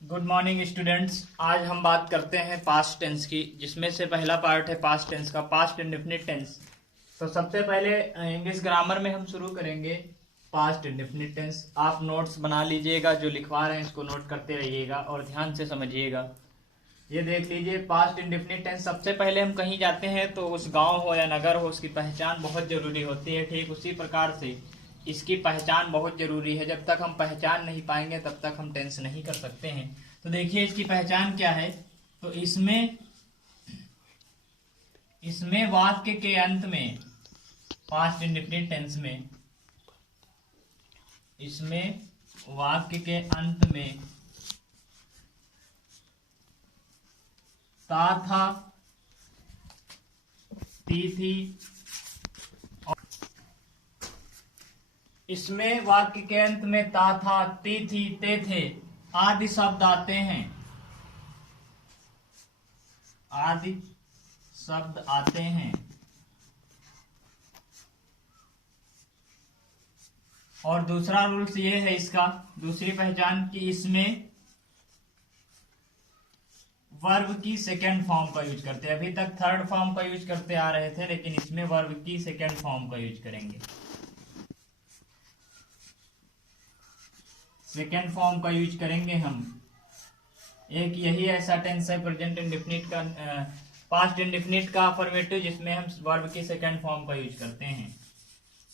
Good morning students. आज हम बात करते हैं पास्ट टेंस की, जिसमें से पहला पार्ट है पास्ट टेंस का, पास्ट इंडेफिनिट टेंस। तो सबसे पहले इंग्लिश ग्रामर में हम शुरू करेंगे पास्ट इंडेफिनिट टेंस। आप नोट्स बना लीजिएगा, जो लिखवा रहे हैं इसको नोट करते रहिएगा और ध्यान से समझिएगा। ये देख लीजिए, पास्ट इंडेफिनिट टेंस। सबसे पहले हम कहीं जाते हैं तो उस गांव हो या नगर हो, उसकी पहचान बहुत जरूरी होती है। ठीक उसी प्रकार से इसकी पहचान बहुत जरूरी है। जब तक हम पहचान नहीं पाएंगे तब तक हम टेंस नहीं कर सकते हैं। तो देखिए इसकी पहचान क्या है। तो इसमें वाक्य के अंत में, पास्ट इंडेफिनिट टेंस में, इसमें वाक्य के अंत में ता था, ती थी, इसमें वाक्य के अंत में ता था, ती थी, ते थे आदि शब्द आते हैं। आदि शब्द आते हैं। और दूसरा रूल्स ये है इसका, दूसरी पहचान की, इसमें वर्ब की सेकेंड फॉर्म का यूज करते हैं। अभी तक थर्ड फॉर्म का यूज करते आ रहे थे, लेकिन इसमें वर्ब की सेकेंड फॉर्म का यूज करेंगे। सेकेंड फॉर्म का यूज करेंगे हम। एक यही ऐसा टेंस है प्रेजेंट इंडेफिनिट का, पास्ट इंडेफिनिट का अफर्मेटिव, जिसमें हम वर्ब की सेकेंड फॉर्म का यूज करते हैं।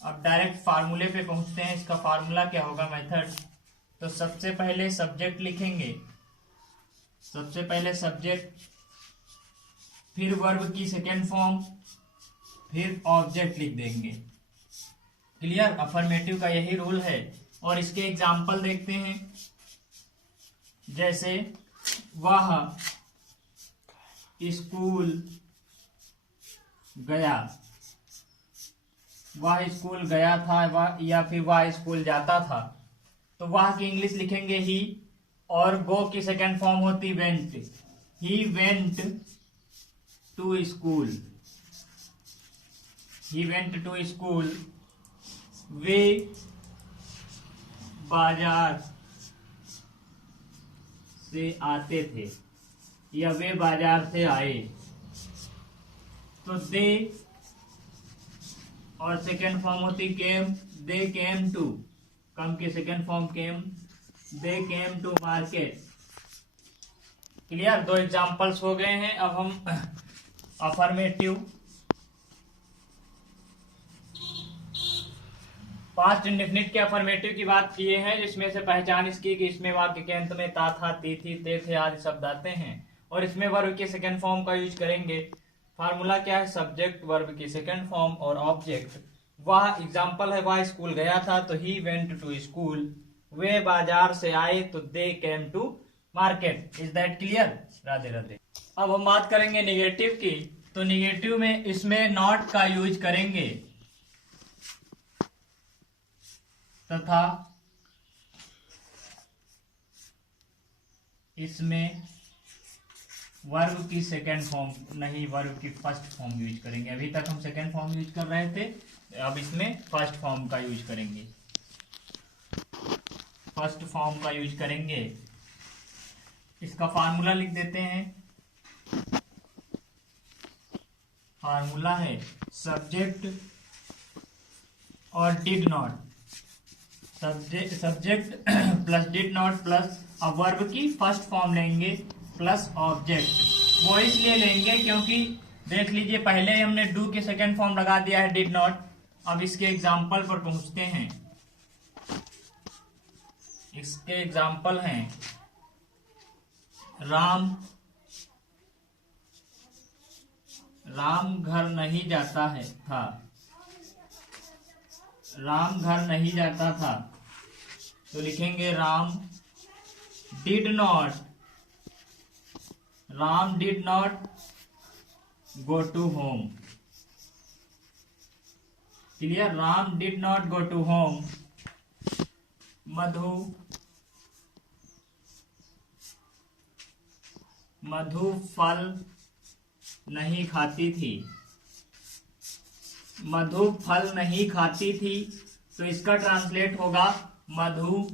अब डायरेक्ट फार्मूले पे पहुंचते हैं। इसका फार्मूला क्या होगा, मेथड। तो सबसे पहले सब्जेक्ट लिखेंगे, सबसे पहले सब्जेक्ट, फिर वर्ब की सेकेंड फॉर्म, फिर ऑब्जेक्ट लिख देंगे। क्लियर। अफर्मेटिव का यही रूल है। और इसके एग्जाम्पल देखते हैं। जैसे वह स्कूल गया, वह स्कूल गया था, वह, या फिर वह स्कूल जाता था। तो वह की इंग्लिश लिखेंगे ही, और गो की सेकेंड फॉर्म होती went. He went to school, he went to school. वे बाजार से आते थे, या वे बाजार से आए। तो दे और सेकेंड फॉर्म होती केम, दे केम टू, कम की second form came, they came to market. Clear. दो एग्जांपल्स हो गए हैं। अब हम अफर्मेटिव, पास्ट इंडेफिनिट के अफर्मेटिव की बात किए हैं, जिसमें से पहचान इसकी कि इसमें वाक्य के अंत में ता था, ती थी, ते थे आदि शब्द आते हैं। और इसमें वर्ब के सेकेंड फॉर्म का यूज करेंगे। फार्मूला क्या है, सब्जेक्ट, वर्ब की सेकेंड फॉर्म और ऑब्जेक्ट। वह एग्जाम्पल है, वह स्कूल गया था, तो ही वेंट टू स्कूल। वे बाजार से आए, तो they came to market. Is that clear. Radhe Radhe. अब हम बात करेंगे निगेटिव की। तो निगेटिव में इसमें नॉट का यूज करेंगे, तथा इसमें वर्ब की सेकेंड फॉर्म नहीं, वर्ब की फर्स्ट फॉर्म यूज करेंगे। अभी तक हम सेकेंड फॉर्म यूज कर रहे थे, अब इसमें फर्स्ट फॉर्म का यूज करेंगे। फर्स्ट फॉर्म का यूज करेंगे। इसका फार्मूला लिख देते हैं। फार्मूला है सब्जेक्ट और did not, subject plus did not plus, अब वर्ब की फर्स्ट फॉर्म लेंगे प्लस ऑब्जेक्ट। वो इसलिए लेंगे क्योंकि देख लीजिए, पहले हमने डू की सेकेंड फॉर्म लगा दिया है, डिड नॉट। अब इसके एग्जाम्पल पर पहुंचते हैं। इसके एग्जाम्पल हैं, राम घर नहीं जाता है था, राम घर नहीं जाता था। तो लिखेंगे Ram did not go to home. Clear. Ram did not go to home. Madhu फल नहीं खाती थी, मधु फल नहीं खाती थी। तो इसका ट्रांसलेट होगा, मधु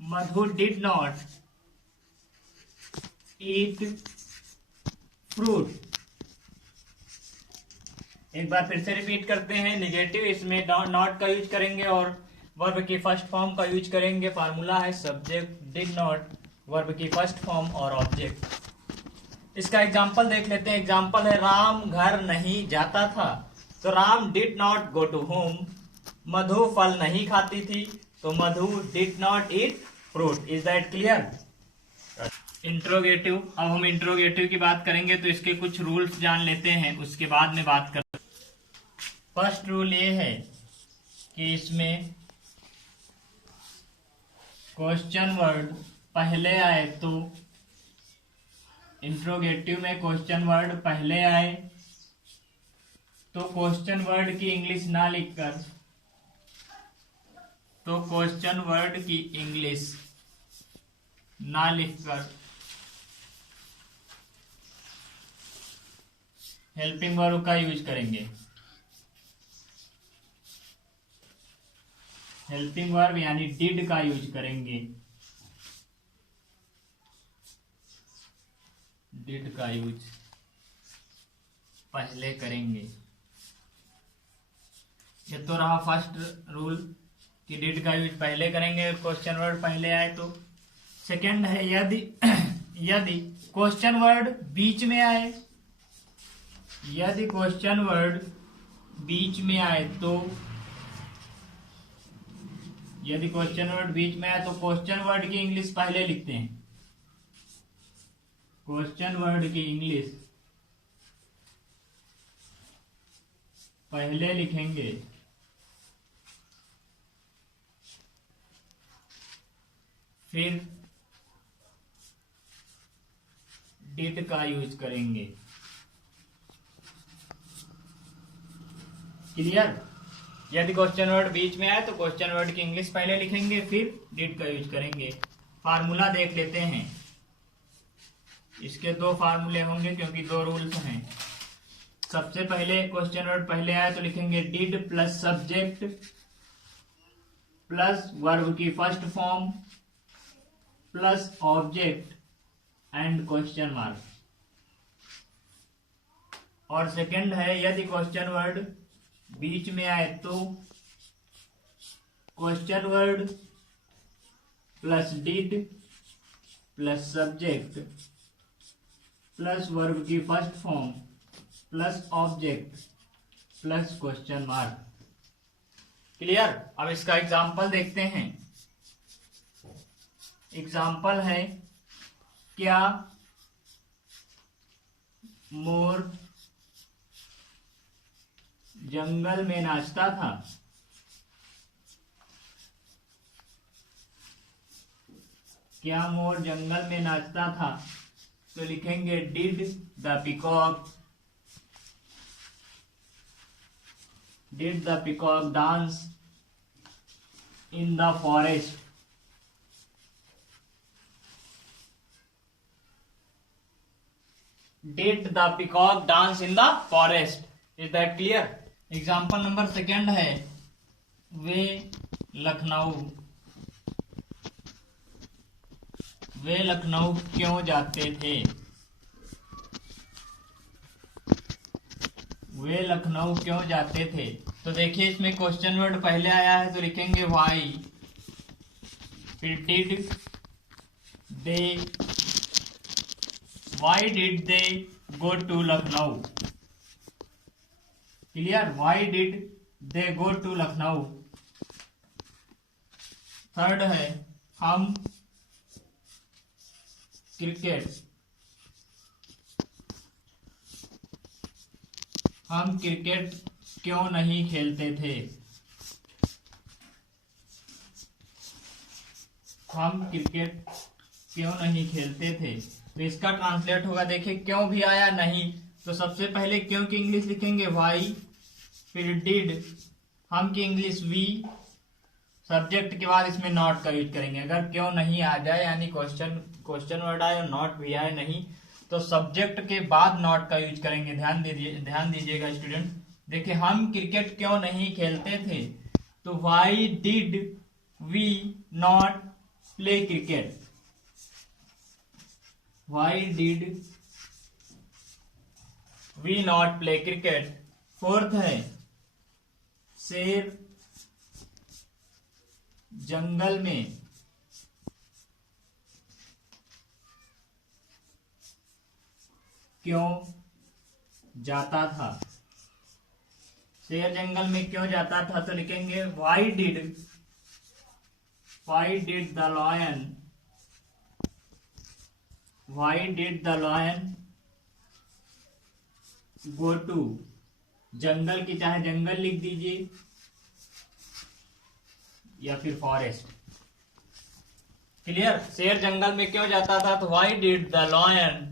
मधु डिड नॉट ईट फ्रूट। एक बार फिर से रिपीट करते हैं। निगेटिव इसमें नॉट का यूज करेंगे और वर्ब की फर्स्ट फॉर्म का यूज करेंगे। फार्मूला है सब्जेक्ट डिड नॉट, वर्ब की फर्स्ट फॉर्म और ऑब्जेक्ट। इसका एग्जाम्पल देख लेते हैं। एग्जाम्पल है राम घर नहीं जाता था, तो Ram did not go to home. Madhu फल नहीं खाती थी, तो Madhu did not eat fruit. Is that clear? Interrogative. अब हम इंट्रोगेटिव की बात करेंगे तो इसके कुछ रूल्स जान लेते हैं, उसके बाद में बात कर। फर्स्ट रूल ये है कि इसमें क्वेश्चन वर्ड पहले आए तो, इंट्रोगेटिव में क्वेश्चन वर्ड पहले आए तो क्वेश्चन वर्ड की इंग्लिश ना लिखकर, तो क्वेश्चन वर्ड की इंग्लिश ना लिखकर हेल्पिंग वर्ब का यूज करेंगे। हेल्पिंग वर्ब यानी डिड का यूज करेंगे। डिड का यूज पहले करेंगे। ये तो रहा फर्स्ट रूल कि डिड का यूज पहले करेंगे, क्वेश्चन वर्ड पहले आए तो। सेकंड है यदि यदि क्वेश्चन वर्ड बीच में आए, यदि क्वेश्चन वर्ड बीच में आए तो, यदि क्वेश्चन वर्ड बीच में आए तो क्वेश्चन वर्ड की इंग्लिश पहले लिखते हैं। क्वेश्चन वर्ड की इंग्लिश पहले लिखेंगे, फिर डिड का यूज करेंगे। क्लियर? यदि क्वेश्चन वर्ड बीच में आए तो क्वेश्चन वर्ड की इंग्लिश पहले लिखेंगे, फिर डिड का यूज करेंगे। फार्मूला देख लेते हैं। इसके दो फार्मूले होंगे क्योंकि दो रूल्स हैं। सबसे पहले क्वेश्चन वर्ड पहले आए तो लिखेंगे did plus subject plus verb की first form plus object and question mark. और सेकंड है यदि क्वेश्चन वर्ड बीच में आए तो question word plus did plus subject plus verb की first form plus object plus question mark. Clear? अब इसका एग्जाम्पल देखते हैं। एग्जाम्पल है क्या मोर जंगल में नाचता था? क्या मोर जंगल में नाचता था? तो लिखेंगे did the peacock dance in the forest? Did the peacock dance in the forest. Is that clear? Example number second है वे लखनऊ क्यों जाते थे? वे लखनऊ क्यों जाते थे? तो देखिए इसमें क्वेश्चन वर्ड पहले आया है तो लिखेंगे व्हाई, फिर did they go to Lucknow. Clear? Why did they go to Lucknow. Third है हम क्रिकेट क्यों नहीं खेलते थे? हम क्रिकेट क्यों नहीं खेलते थे? तो इसका ट्रांसलेट होगा, देखिए क्यों भी आया नहीं तो सबसे पहले क्यों की इंग्लिश लिखेंगे वाई, फिर डिड, हम की इंग्लिश वी, सब्जेक्ट के बाद इसमें नॉट का यूज करेंगे। अगर क्यों नहीं आ जाए यानी क्वेश्चन वर्ड आए और नॉट भी आए नहीं तो सब्जेक्ट के बाद नॉट का यूज करेंगे। ध्यान दीजिएगा स्टूडेंट। देखिए हम क्रिकेट क्यों नहीं खेलते थे तो why did we not play cricket? Why did we not play cricket? Fourth है शेर जंगल में क्यों जाता था? शेर जंगल में क्यों जाता था? तो लिखेंगे why did the lion go to? Jungle की चाहे जंगल लिख दीजिए या फिर फॉरेस्ट। क्लियर? शेर जंगल में क्यों जाता था? तो why did the lion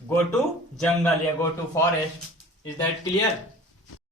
go to jungle या go to forest. Is that clear?